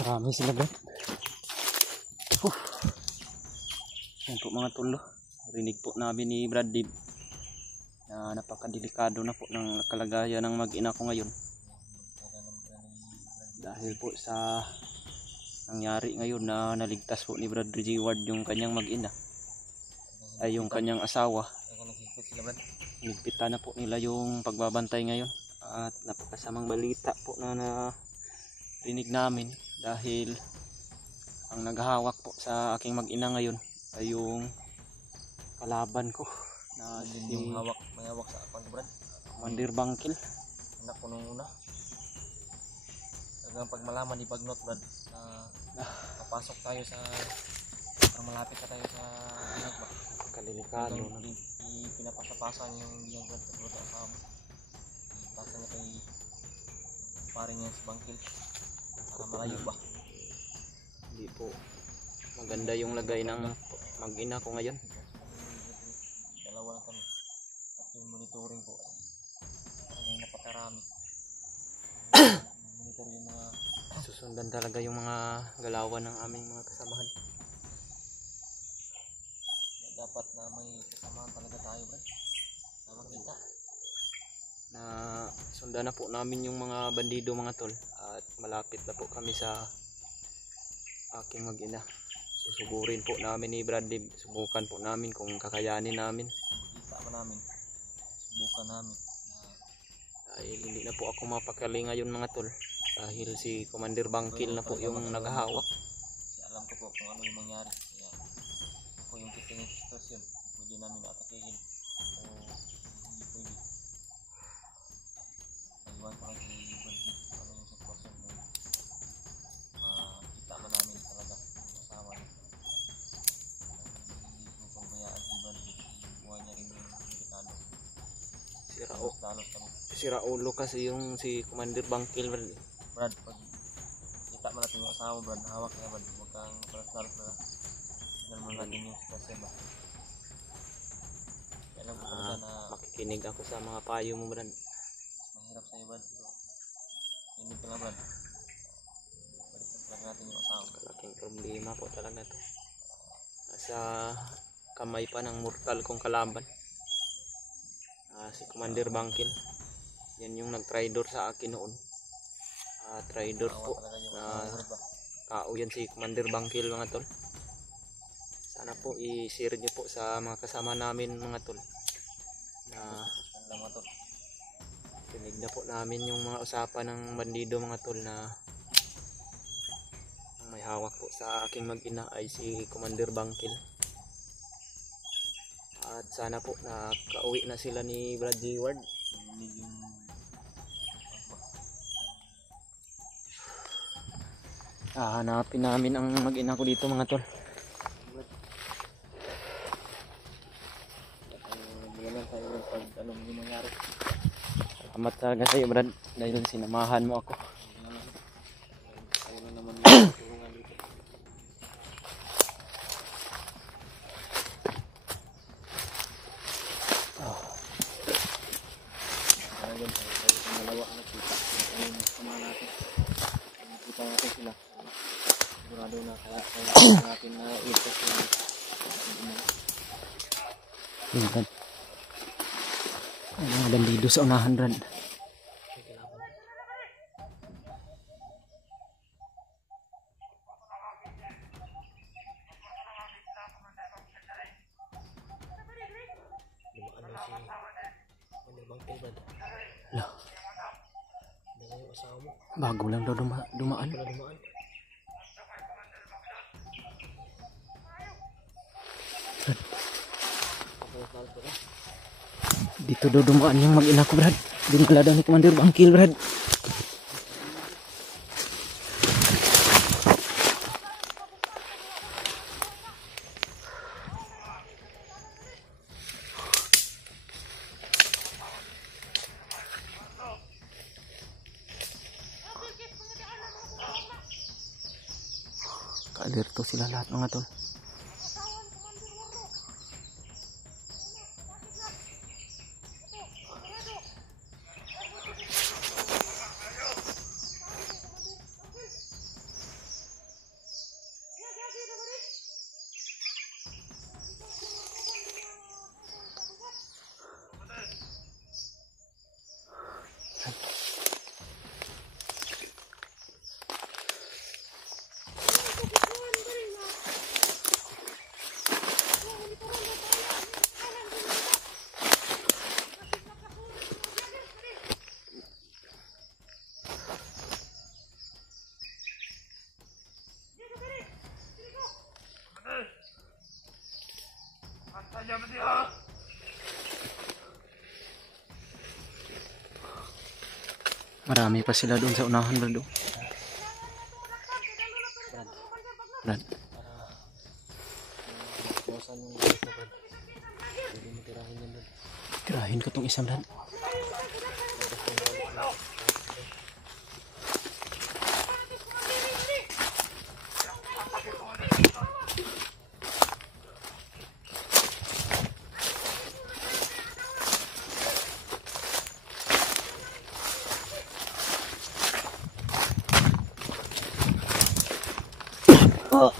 Marami sila ba? Yan po mga tol, rinig po namin ni Brad Dib na napakadelikado na po ng kalagayan ng mag-ina ko ngayon. Dahil po sa nangyari ngayon na naligtas po ni Brad Ward yung kanyang mag-ina, ay yung kanyang asawa. Nigpitan na po nila yung pagbabantay ngayon. At napakasamang balita po na rinig namin, dahil ang naghahawak po sa aking mag-ina ngayon ay yung kalaban ko na si may hawak sa akong Brad, Commander Bangkil. anak ko nung una. Hanggang pag malaman ni Bagnot Brad na papasok tayo sa malapit na tayo sa inag ba, Kalilikado na pinapasa-pasan yung biyang Brad katulad ang pamo. Ipasa niya kay pare niya si Bangkil para malayo ba. Hindi po maganda yung lagay ng mag-ina ko ngayon. Dalawa lang kami at yung monitoring po ay napakarami. Monitor yung mga Susundan talaga yung mga galawan ng aming mga kasamahan. dapat na may kasamahan talaga tayo Brad na makita. Na sundan na po namin yung mga bandido mga tol, at malapit na po kami sa aking mag-ina. Susugurin po namin ni Brad Dib, subukan po namin kung kakayanin namin. Makita pa namin, subukan namin. Dahil hindi na po ako mapakali ngayon mga tol, dahil si Commander Bangkil na po yung naghahawak. Kasi alam ko po kung ano yung mangyari. Kaya ako yung titingin sa sitwasyon, pwede namin atakihin o hindi pwede. Naiwan ko lang si Bangkil ano yung sitwasyon mo. Makita ba namin talaga yung asawa niya. Hindi ko pagbayaan si Bangkil, buhay niya rin yung delikado. Sira ulo kasi yung si Commander Bangkil Brad, pag kita mo natin yung asawa Brad, hawak niya Brad, huwag kang palas-palas na tignan mo natin yung sitwasyon ba. Kaya alam ko talaga na makikinig ako sa mga payo mo Brad. mas mahirap sa'yo Brad, pero kinig ka lang Brad. Balikan talaga natin yung asawa. Kalaking problema po talaga to. Nasa kamay pa ng mortal kong kalaban, si Commander Bangkil. Yan yung nag-tridor sa akin noon. Tridor po na tao yan si Commander Bangkil mga tol. Sana po i-share nyo po sa mga kasama namin mga tol, na tinig na po namin yung mga usapan ng bandido mga tol, na ang may hawak po sa aking mag-ina ay si Commander Bangkil. At sana po nakauwi na sila ni Brad Ward. Hanapin namin ang mag-ina ko dito mga tol. Salamat talaga sa iyo Brad, dahil sinamahan mo ako. Sigurado na kaya natin na iligtas yung Brad, ang mga bandido sa unahan Brad. Bago lang daw dumaan. Dito daw dumaan yung mag-ina ko Brad. Dinala daw ni Commander Bangkil Brad. Naka-alerto sila lahat mga tol. Marami pa sila doon sa unahan, Brad. Brad. Bawasan yung guys na Brad. Pwede mo tirahin yan Brad. Tirahin ko tong isang, Brad. Oh.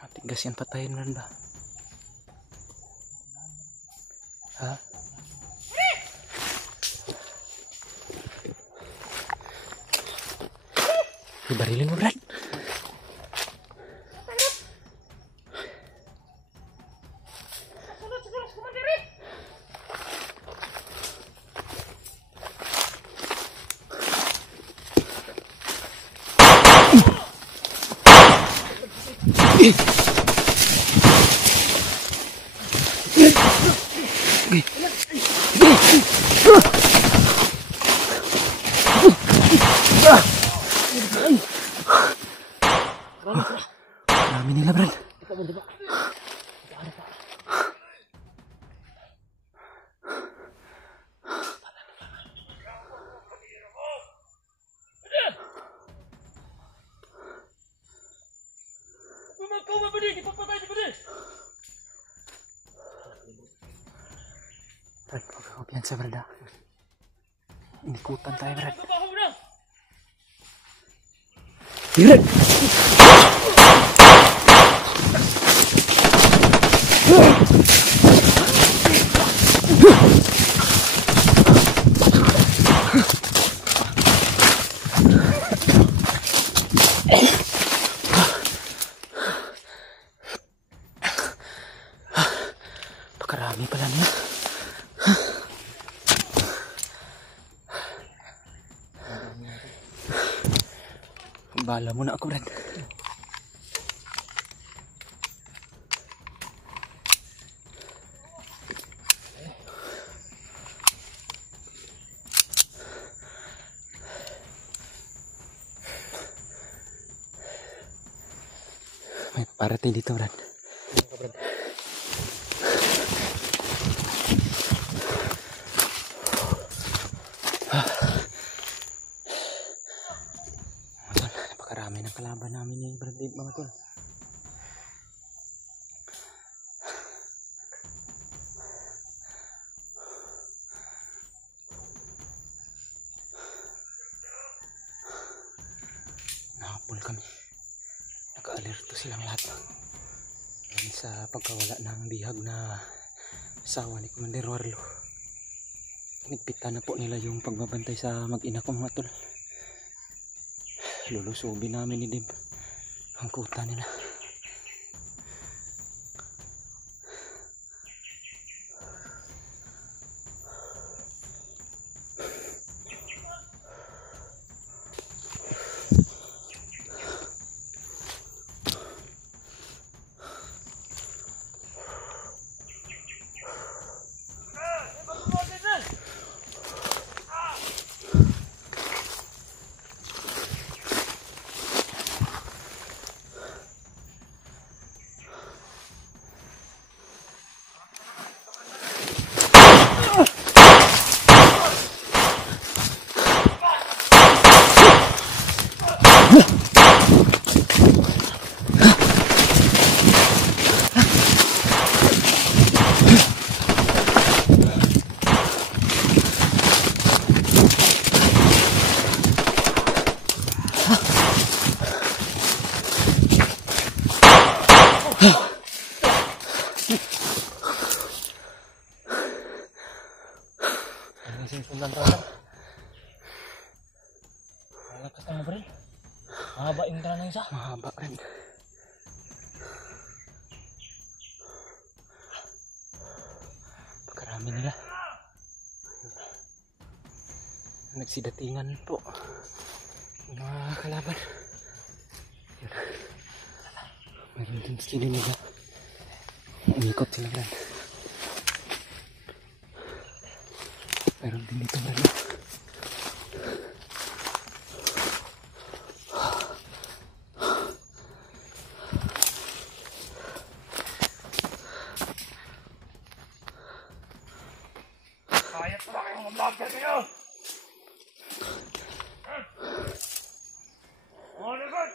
Matigas yan, patayin rin ba? Ha? Ibarilin mo, Brad. Dami nila, Brad. Brad, pagkakampiyansa, Brad. Inikutan tayo, Brad. Brad! Pakarami pala niya. Bala muna ako, Brad. May parating dito, Brad. Napakarami ng kalaban namin ngayon, Brad, mga tol. Nakapul kami. Naka-alerto silang lahat. Yan sa pagkawala ng bihag na asawa ni Commander Warlo. Nigpitan na po nila yung pagbabantay sa mag-ina ko, mga tol. Lulusubin namin ni Dib ang kuta nila. Malakas ang baril. Mahaba yung dala ng isa. Mahaba rin. Pagkarami nila. Nagsidatingan po yung mga kalaban. Yun. Mayroon din sila nila. Umikot sila rin. Mayroon din dito rin. Kaya pa ba kayong mag-vlogger kayo? Oh, likod!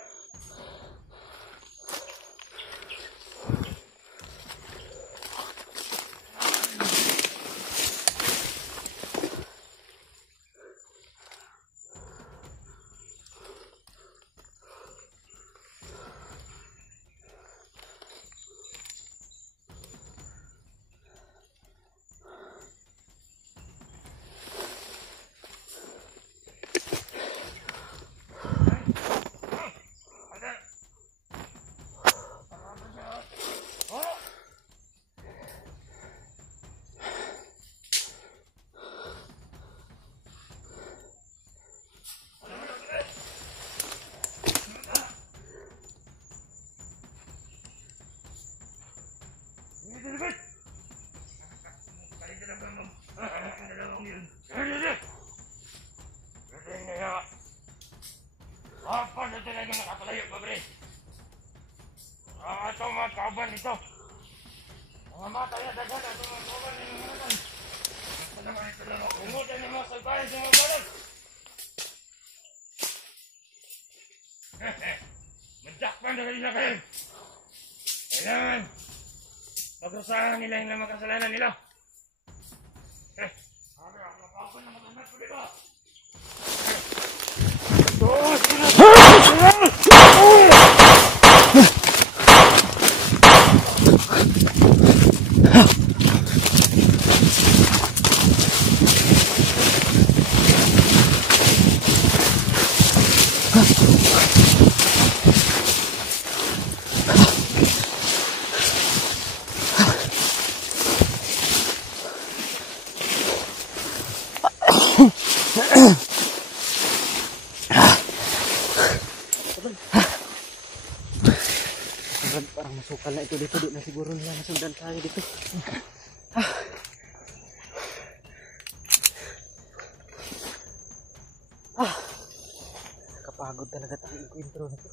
Apa na talaga nakapalayo pa, bre? Ito mga kauban ito. Mga mata yan, dagan. Ito mga kauban ng mga naman. Ito naman ito lang. Umutan yung mga salbayan sa mga balon. Magjakpan na kanila kayo. Kailangan pag-usahan nila yung mga kasalanan nila. Sabi ako, mga na magandang ko dito. Parang masukal na ito dito. Di na siguro nila nasundan tayo dito. Kapagod talaga tayo intro nito.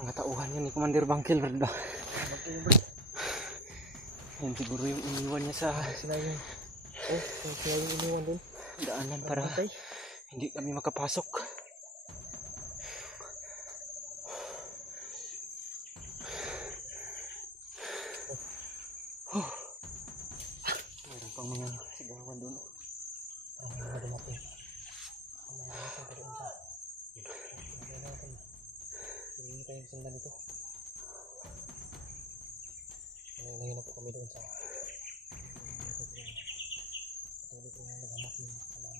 Mga tauhan yan ni Commander Bangkil, Brad. Yan siguro yung iniwan niya sa Sila yung iniwan dun. daanan para hindi kami makapasok. Mayroon pang mga sigawan doon. Ang mga dumating. Ang mga dumating pa doon sa hindi tayo sundan ito. Ngayon na po kami doon sa patuloy ko na naghanap yung mga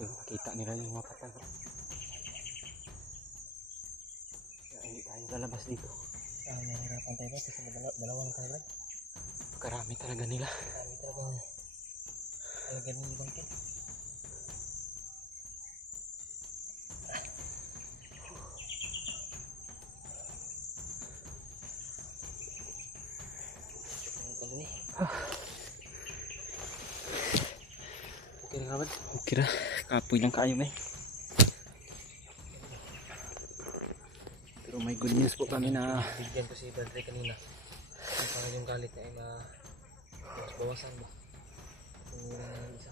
Ayun, makita nila yung mga patang. Kaya hindi tayo lalabas dito. nahihirapan tayo kasi dalawang tayo lang. Karami talaga nila. Marami talagang alagad ng bangkit. Okay na kawan? Okay na. Kapoy lang kayo may. Pero may good news po kami na bigyan ko si Padre kanina. Ang yung galit niya ay bawasan ba? Tumira na yung isa.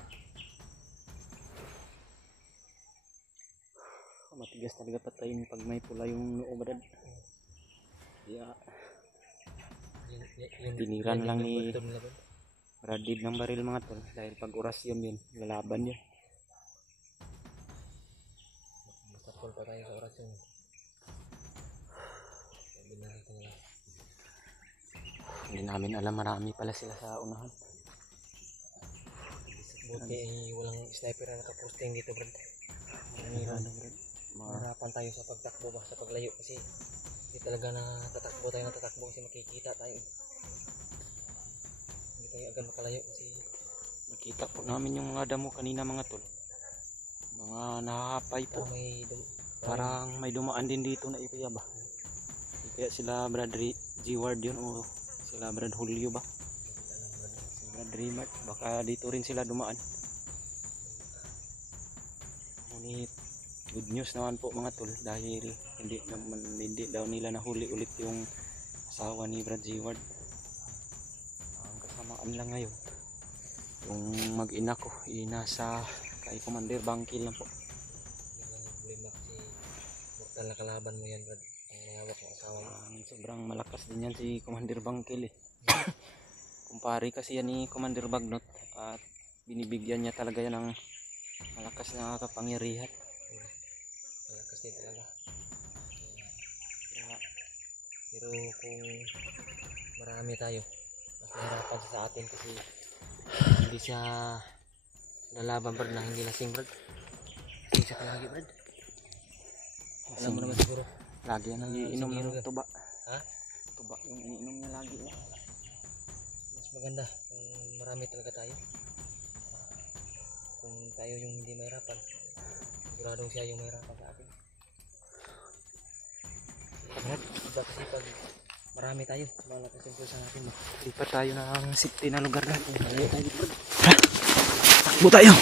matigas talaga patayin pag may pula yung noo, Brad. Kaya tiniran lang ni Radid ng baril mga tol dahil pag orasyon yun, lalaban yun. Basta tol pa tayo sa orasyon. Sabi na ito nila. Hindi namin alam marami pala sila sa unahan. Buti ay walang sniper na nakaposting dito, Brad. Mahirap. Mahirapan tayo sa pagtakbo ba, sa paglayo kasi hindi talaga natatakbo kasi makikita tayo. Hindi tayo agad makalayo kasi Nakita po namin yung mga damo kanina mga tol. Mga nahahapay po. Parang may dumaan din dito na area ba? Kaya sila Brad G-Ward yun o sila Brad Julio ba? Si Brad Rimart. Baka dito rin sila dumaan. Ngunit good news naman po mga tol dahil hindi daw nila nahuli ulit yung asawa ni Brad G-Ward. Ang kasamaan lang ngayon yung mag-ina ko nasa kay Commander Bangkil lang po. yun lang yung problema kasi mortal na kalaban mo yan, Brad. Ang nangawak ng asawa mo. Sobrang malakas din yan si Commander Bangkil eh. Kumpare kasi yan ni Commander Bagnot at binibigyan niya talaga yan ng malakas na kapangyarihan. Malakas din talaga. Pero kung marami tayo, mas mahirapan siya sa atin kasi hindi siya lalaban, Brad, na hindi lasing, Brad. Lasing siya palagi, Brad. Alam mo naman siguro. Lagi yan nagiinom ng tuba. Ha? Tuba yung iniinom niya lagi. Mas maganda kung marami talaga tayo. Kung tayo yung hindi mahirapan, siguradong siya yung mahirapan sa atin. Brad, iba kasi pag marami tayo, malakas yung pulsa natin. Lipat tayo ng safety na lugar natin. Malayo tayo, Brad. Takbo tayo!